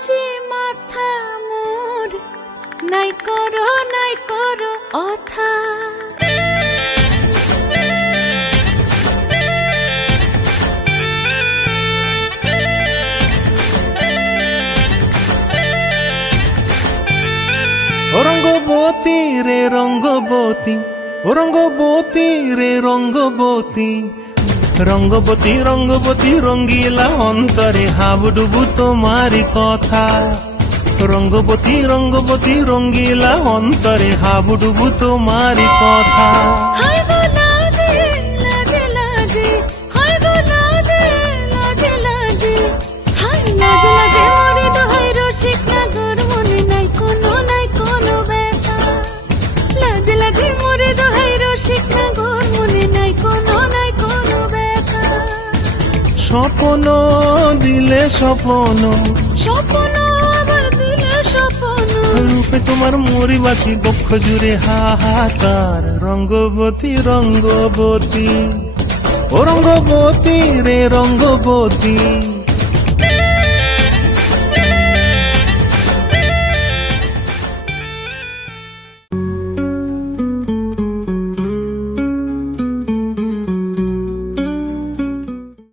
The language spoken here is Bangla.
নাচি মাথা মোর নাই করো অথা রঙ্গবতী রে রঙ্গবতী, ও রঙ্গবতী রে রঙ্গবতী, রঙ্গবতী রঙ্গবতী রঙ্গিলা অন্তরে হাবুডুবু তোমারি কথা। রঙ্গবতী রঙ্গবতী রঙ্গিলা অন্তরে হাবুডুবু তোমারি কথা। স্বপ্ন দিলে স্বপ্ন, স্বপ্ন আবার দিলে স্বপ্ন, রূপে তোমার মরি বাঁচি বক্ষ জুড়ে হাহাকার। রঙ্গবতী রঙ্গবতী, ও রঙ্গবতী রে রঙ্গবতী।